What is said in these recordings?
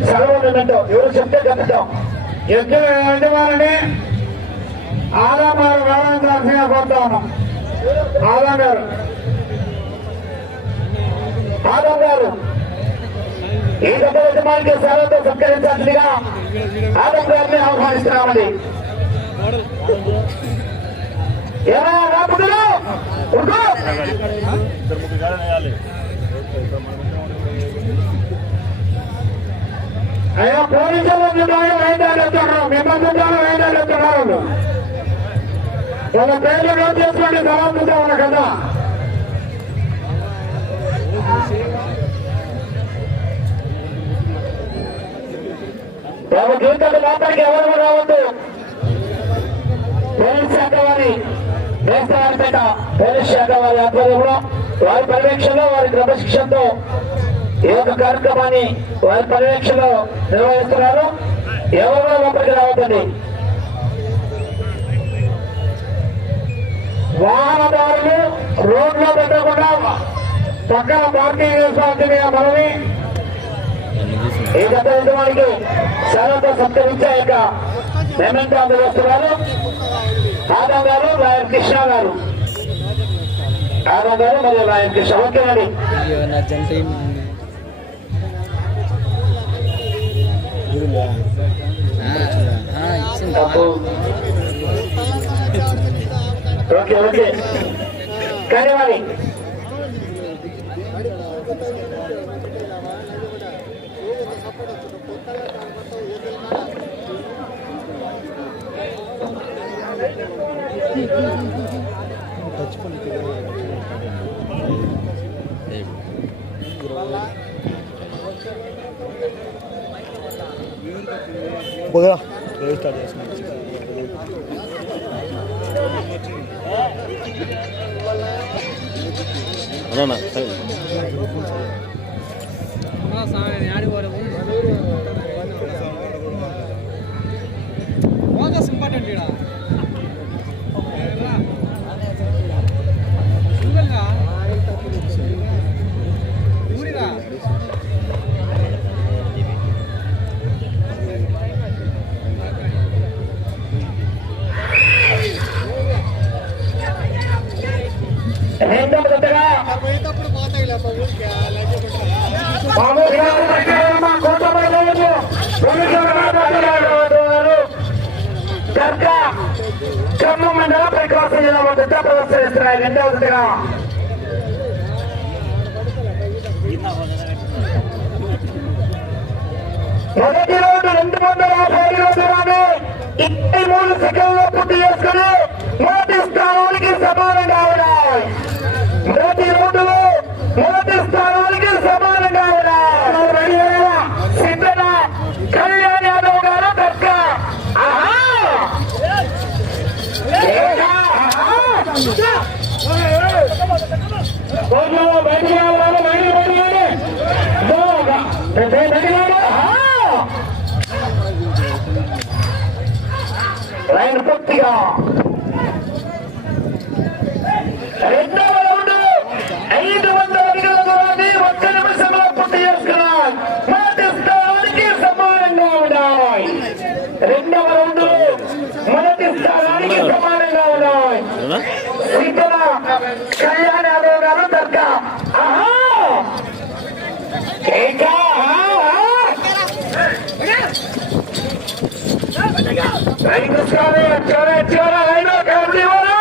సెలవు వింటాం ఎవరు చెప్తే చెప్తాం. ఎద్దు యజమానిని ఆదామారు వేలాంతరాల్సిందిగా కోరుతా ఉన్నాం. ఆదాం గారు ఆదాం గారు ఈ గత యజమానికి సేవతో సత్కరించాల్సిందిగా ఆదం గారిని ఆహ్వానిస్తున్నామని ఏమైనా రాపుతులు ఉడుకో అయ్యా పోలీసులు ఉంటారు వైద్యాలు ఎత్తున్నారు మిమ్మల్ని ఉంటారు వైద్యాలు వచ్చారు వాళ్ళ పేర్లు నోట్ చేసుకోండి సమర్పిస్తా ఉన్న కదా. వాళ్ళ జీవితాలు లోపలికి ఎవరు రావద్దు. పోలీస్ శాఖ వారి దేశవారిపేట పోలీస్ శాఖ వారి ఆధ్వర్యంలో వారి పర్యవేక్షణలో వారి క్రమశిక్షణతో ఈ కార్యక్రమాన్ని వారి పర్యవేక్షణలో నిర్వహిస్తున్నారు. ఎవరో లోపలికి రావద్దండి. వాహనదారులు రోడ్లో పెట్టకుండా పక్కన పార్కింగ్ చేసుకోవాల్సిందిగా మనవి. ఈ గత యజమానికి సేవతో సత్కరించే యొక్క మెమెంటో అందజేస్తున్నారు. ఆదా గారు రాయల్ కృష్ణ గారు. ఆదా గారు మరియు రాయల్ కృష్ణ. ఓకేనండి ఓకే ఓకే కానీ అన్నా ప్రదర్శనిస్తున్నాయి మొదటి రోజు రెండు వందల యాభై ఐదు దూరాన్ని ఇరవై మూడు సెకండ్లో పూర్తి చేసుకుని మొదటి స్థానానికి సమానంగా లైన్ పూర్తిగా. రెండవ రౌండ్ ఐదు వందల అడుగుల దూరాన్ని ఒక్క నిమిషంలో పూర్తి చేసుకున్నాయి మొదటి స్థానానికి సమానంగా ఉన్నాయి రెండవ రౌండ్ మొదటి స్థానానికి సమానంగా ఉన్నాయి సిద్ధమ కళ్యాణ యాదవ్ గారు దర్గా ఆహా! ఏకా? ఆహా లైన్ చూసుకోవాలి చివర చివర లైన్ కబడ్డీ వారు!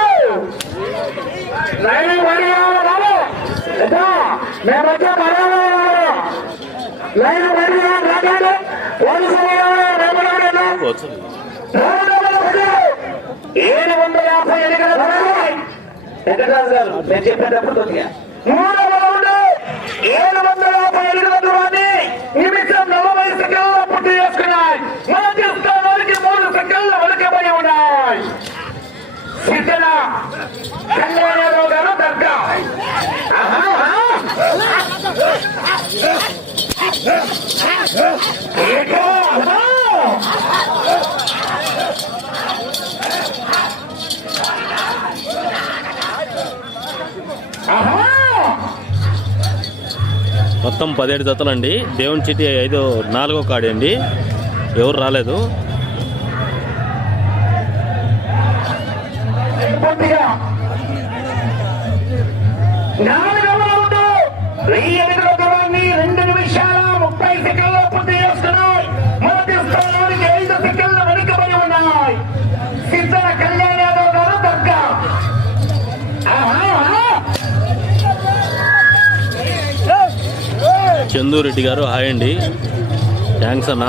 లైన్ పడి రావు ఎదా మేము వచ్చే పర్వాలేదు లైన్ పడి రాగానే పోలీసులు రేపడాడు వచ్చింది ఏడు వందల యాభై ఎన్నికల వెంకటరాజు గారు నేను చెప్పేటప్పుడు కొద్దిగా రౌండ్ ఏడు వందల యాభై ఎన్నికల దూరాన్ని నిమిషం నలభై సెకండ్ల పూర్తి చేసుకున్నాయి. మొదటి స్థానానికి మూడు సెకండ్ల వెనుకబడి ఉన్నాయి. సిద్ధన? కళ్యాణరావు గారు దర్గా మొత్తం పదిహేడు జతలండి. దేవుని చిట్టి ఐదు నాలుగో కాడి అండి. ఎవరు రాలేదు. నాలుగవ చందూరెడ్డి గారు హాయ్ అండి. థ్యాంక్స్ అన్న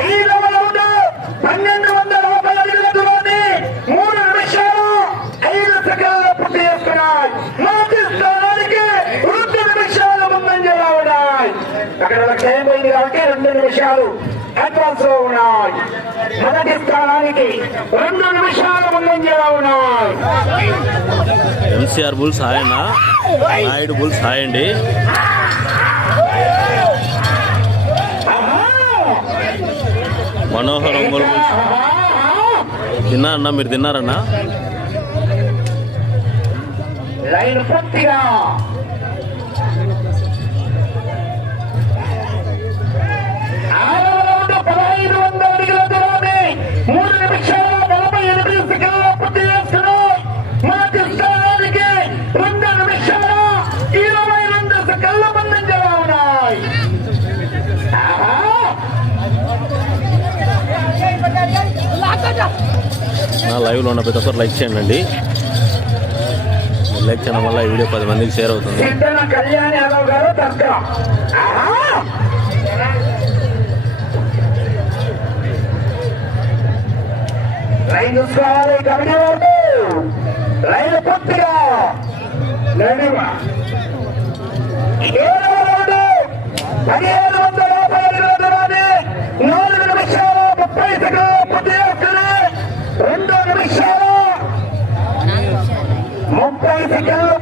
ఐదవ రౌండ్ పన్నెండు వందల యాభై అడుగుల దూరాన్ని మూడు నిమిషాలు ఐదు సెకండ్లు పూర్తి చేసుకున్నాయి మొదటి స్థానానికి రెండు నిమిషాలు ముందంజలో ఉన్నాయి అక్కడ వాళ్ళకి టైం పోయింది కాబట్టి రెండు నిమిషాలు అడ్వాన్స్లో ఉన్నాయి రెండు నిమిషాలు ముందంజలో ఉన్నాయి ఎంసీఆర్ బుల్స్ అన్న నాయుడు బుల్స్ హాయ్ అండి ఆహా! మనోహర్ ఒంగోలు బుల్స్. తిన్నారన్నా? మీరు తిన్నారన్నా? లైన్ పూర్తిగా లైవ్లో ఉన్న ప్రతి ఒక్కరు లైక్ చేయండి. లైక్ చేయడం వల్ల ఈ వీడియో పది మందికి షేర్ అవుతుంది. రైలు చూసుకోవాలి రైలు పూర్తిగా. పదిహేను వందల యాభై నాలుగు నిమిషాలు ముప్పై సెకండ్ పూర్తి చేస్తున్నాయి రెండు నిమిషాలు ముప్పై సెకండ్ల ముందంజలో ఉన్నాయి ఆహా! ఎవరో లైన్ వాడాలి. లైన్ వాడాలి. తమ్ముడు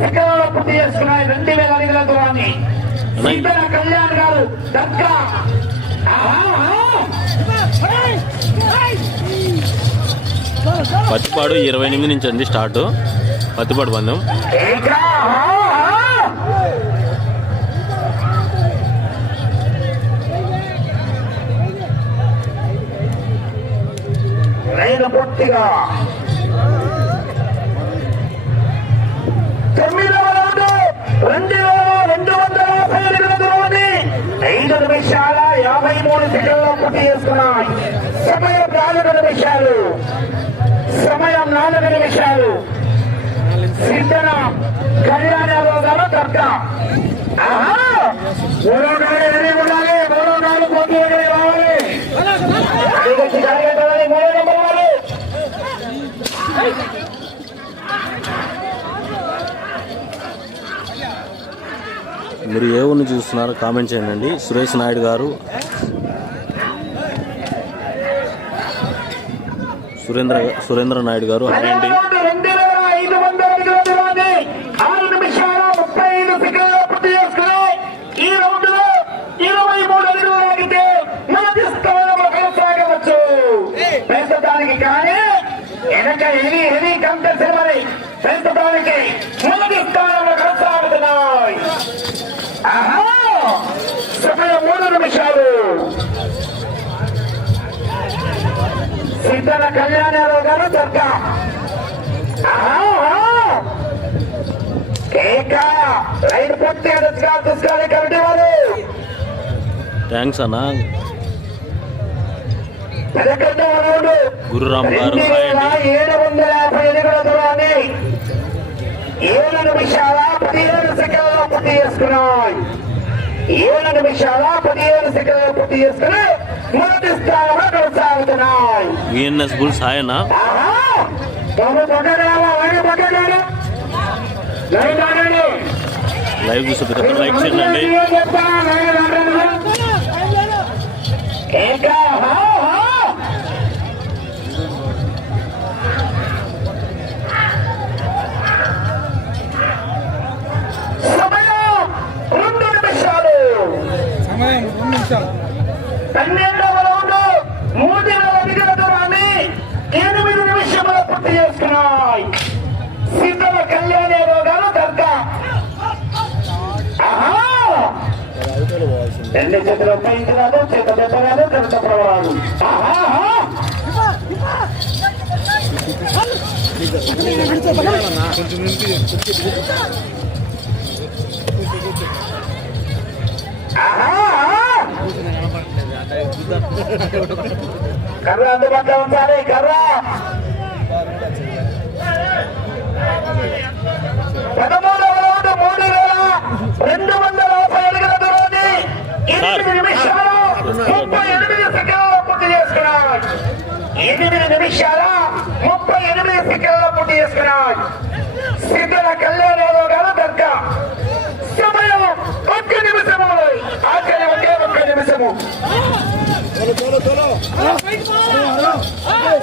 పదహైదు పూర్తి చేసుకున్నాయి రెండు వేల అడుగుల దూరాన్ని సీతల కళ్యాణ్ గారు దక్క పత్తిపాడు ఇరవై ఎనిమిది నుంచి అండి స్టార్ట్. పత్తిపాడు బంధం పూర్తిగా తొమ్మిదవ రౌండ్ రెండు రెండు వందల యాభై ఎనిమిది ఐదు నిమిషాల యాభై మూడు సెకండ్లో పూర్తి చేసుకున్నాయి సమయం నాలుగు నిమిషాలు సమయం నాలుగు నిమిషాలు సిద్ధన కళ్యాణరావు గారు దర్గా మూడో నాలుగు ఉండాలి మూడో పోటీ రావాలి మూడో నెంబర్ వాళ్ళు మీరు ఏ ఊరిని చూస్తున్నారో కామెంట్ చేయండి. సురేష్ నాయుడు గారు. సురేంద్ర సురేంద్ర నాయుడు గారు. హాయ్ అండి ప్రస్తుతానికి కానీ వెనక హెవీ హెవీ కంపల్సరీ మరి ప్రస్తుతానికి మొదటి స్థానం సమయం మూడు నిమిషాలు. సిద్ధన కళ్యాణరావు గారు దర్గా. రైలు పూర్తిగా తెచ్చుకోవాలి చూసుకోవాలి కమిటీ వారు. థ్యాంక్స్ అన్న. పదకొండవ రౌండ్ గురురామ్ గారు ఏడు వందల యాభై దూరాన్ని. ఏడు నిమిషాల పదిహేను సెకండ్లలో పూర్తి చేసుకున్నాయి. ఏడు నిమిషాల పదిహేను సెకండ్లలో పూర్తి చేసుకుని మొదటి స్థానంలో కొనసాగుతున్నాయి. VNS bulls. లైవ్ చూసే ప్రతి లైక్ చేయండి. ఇంకా పన్నెండవ రౌండ్ మూడు వేల అడుగుల దూరాన్ని ఎనిమిది నిమిషంలో పూర్తి చేసుకున్నాయి సీతల కళ్యాణి గారు దర్గా రెండు చేతులు ఉపయోగించరాదు చేత దెబ్బరాదు కవిత ప్రవాదు ఆహా! కర్ర అందుబాటులో ఉంచాలి కర్ర! పదమూడవ రౌండ్ మూడు వేల రెండు వందల యాభై అడుగుల దూరాన్ని ఎనిమిది నిమిషాలు ముప్పై ఎనిమిది సెకండ్లలో పూర్తి చేసుకున్నాయి ఎనిమిది నిమిషాల ముప్పై ఎనిమిది సెకండ్లలో పూర్తి చేసుకున్నాయి సిద్ధల కళ్యాణరావు గారు దర్గా సమయం ఒక్క నిమిషము ఆఖరి ఒకే ఒక్క నిమిషము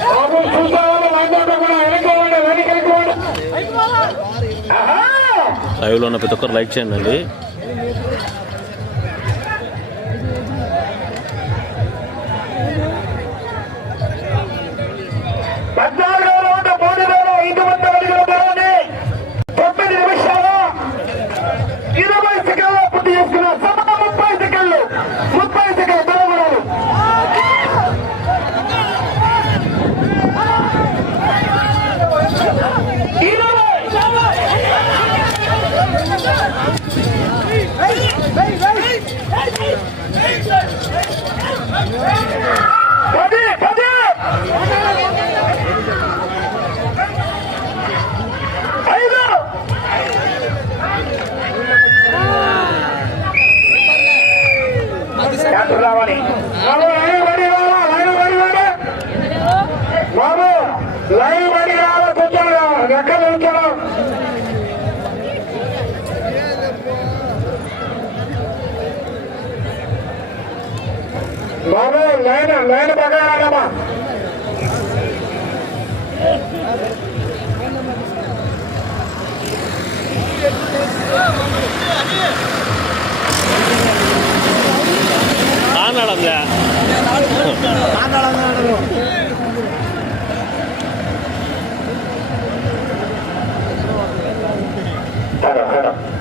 బాబు లైవ్లో ఉన్న ప్రతి ఒక్కరు లైక్ చేయండి బాబు లైన్ లైన్ పక్కన రాడమ్మా ఆనాడంలే కేఎంఎస్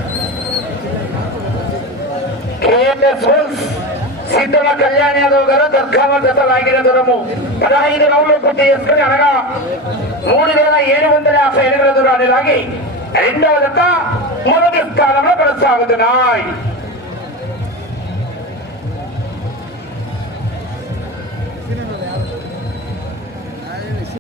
సిద్ధుల కళ్యాణ్ యాదవ్ గారు దర్గామ జత దూరము. పదహైదు రౌండ్లు పూర్తి చేసుకుని అనగా మూడు వేల ఏడు వందల యాభై ఎనిమిది దూరాన్ని లాగి రెండవ జత మొదటి స్థానంలో కొనసాగుతున్నాయి.